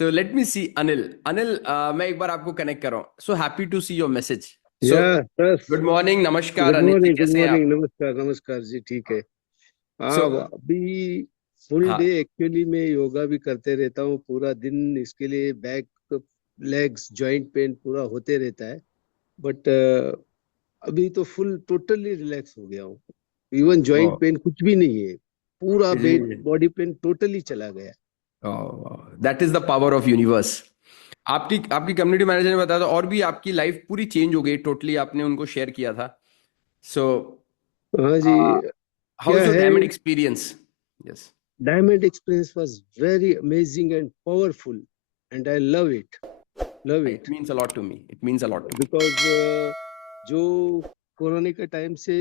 So let me see Anil. Anil, मैं एक बार आपको connect कर रहा हूँ. So happy to see your message. So या सर, good morning, नमस्कार good Anil ji, morning, good कैसे हैं मॉर्निंग, आप? नमस्कार, नमस्कार जी, ठीक है। So अभी फुल हाँ, डे एक्चुअली मैं योगा भी करते रहता हूँ पूरा दिन, इसके लिए बैक, लेग्स, जॉइंट पेन पूरा होते रहता है। बट अभी तो फुल टोटली रिलैक्स हो गया हूँ। इवन जॉइंट wow, पेन कुछ भी नहीं है, पूरा जी, बॉडी पेन टोटली चला गया। that is the power of universe. आपकी आपकी कम्युनिटी मैनेजर ने बताया था और भी आपकी लाइफ पूरी चेंज हो गई टोटली, आपने उनको शेयर किया था. So हाँ जी, how क्या is your है, diamond experience? Yes. Diamond experience was very amazing and powerful and I love it, love It it. means a lot to me. It means a lot to me. Because जो corona के time से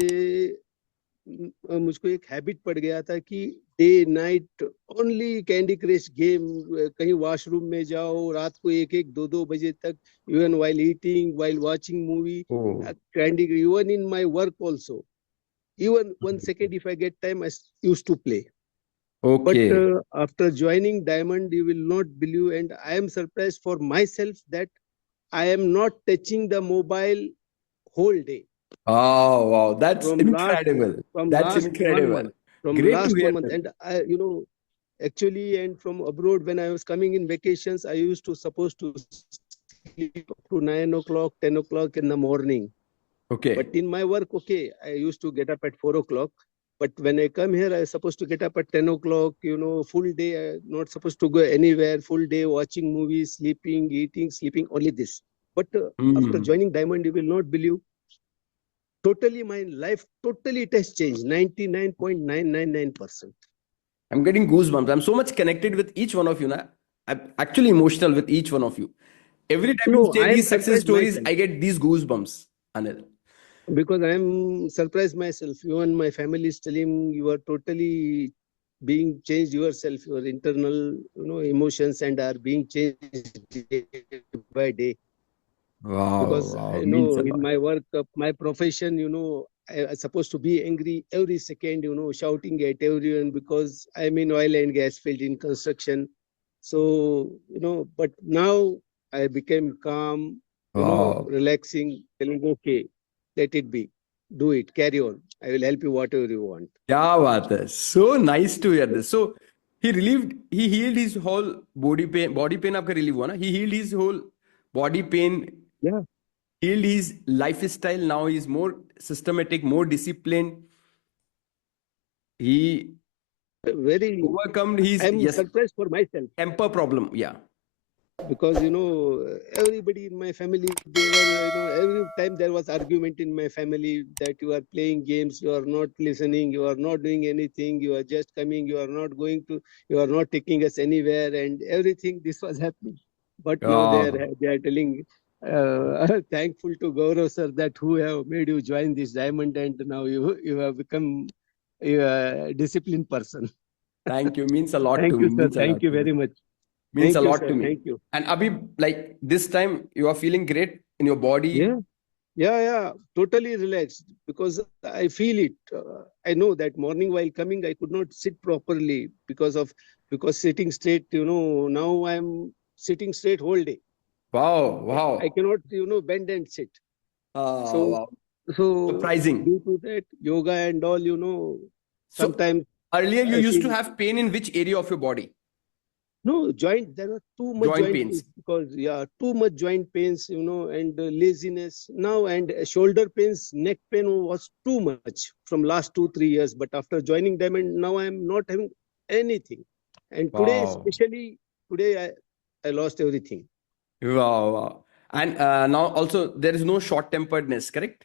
मुझको एक habit पड़ गया था कि day night only candy crush game, कहीं वॉशरूम में जाओ रात को 1-1, 2-2 बजे तक, even while eating, while watching movie, Oh. Candy, even in my work also, even 1 second if I get time, I used to play. But Okay. after joining Diamond, you will not believe, and I am surprised for myself that I am not touching the mobile whole day Oh, wow. That's from last incredible. from That's last one incredible. month, from Great to last hear 1 month. that. And I, actually, and from abroad, when I was coming in vacations, I used to supposed to sleep up to 9 o'clock, 10 o'clock in the morning. But Okay. in my work, okay, I used to get up at 4 o'clock. But when I come here, I supposed to get up at 10 o'clock, full day, not supposed to go anywhere, full day watching movies, sleeping, eating, sleeping, only this. But after Hmm. joining Diamond, you will not believe, totally my life, totally it has changed, 99.999%. I'm getting goosebumps. I'm so much connected with each one of you now. I'm actually emotional with each one of you. Every time you No, say I am these success surprised stories, myself, I get these goosebumps, Anil. because I am surprised myself. Even my family is telling you are totally being changed yourself, your internal, emotions and are being changed day by day. Wow, Because wow, I means know a in lot. my work, my profession, I'm supposed to be angry every second, shouting at everyone, because I'm in oil and gas field in construction. So, but now I became calm, Wow. relaxing, telling, okay, let it be, do it, carry on. I will help you whatever you want. क्या बात है. So nice to hear this. So he healed his whole body pain आपका relieve हुआ ना? He healed his whole body pain, Yeah, healed his lifestyle. Now he's more systematic, more disciplined. He very, overcome his, I'm yes, surprised for myself. temper problem. Yeah. Because everybody in my family, they were, every time there was argument in my family that you are playing games, you are not listening, you are not doing anything, you are just coming, you are not going to, you are not taking us anywhere, and everything this was happening. But now Oh, they are telling, thankful to Gaurav sir that who have made you join this Diamond, and now you have become a disciplined person. thank you. Means a lot to Thank me. you, sir. Means a Thank lot you to me. very much. Means a Thank you, lot sir. to me. Thank you. And Abhi, like this time, you are feeling great in your body. Yeah. Yeah, totally relaxed, because I feel it. I know that morning while coming, I could not sit properly because sitting straight. Now I'm sitting straight whole day. Wow, I wow. cannot, bend and sit. So, Wow. so Surprising. due to that yoga and all, So sometimes earlier you I used feel. to have pain in which area of your body? No, joint, there were too much Joint joint pains. pains, because yeah, too much joint pains, and laziness now, and shoulder pains, neck pain was too much from last 2-3 years. But after joining Diamond, now I am not having anything. And today, Wow. especially today, I lost everything. Wow, wow. And now also there is no short-temperedness, correct?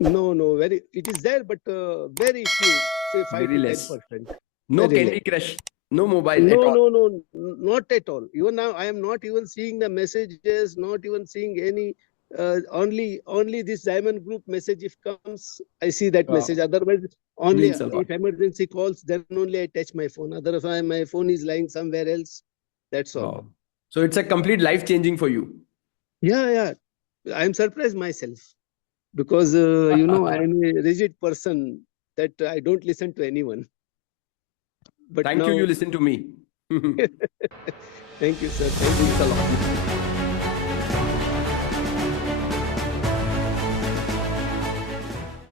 No, no, very, it is there, but very few, say five Very to ten less. percent, No very less. Candy Crush, no mobile at No, all. no, no, not at all. Even now, I am not even seeing the messages, not even seeing any. Only this Diamond Group message if comes, I see that message. Wow. Otherwise, only Means a lot. if emergency calls, then only I touch my phone. Otherwise, my phone is lying somewhere else. That's all. Wow. So it's a complete life changing for you. Yeah. I'm surprised myself, because I'm a rigid person that I don't listen to anyone. But Thank you. now, You listen to me. Thank you, sir. Thank you. Thanks a lot.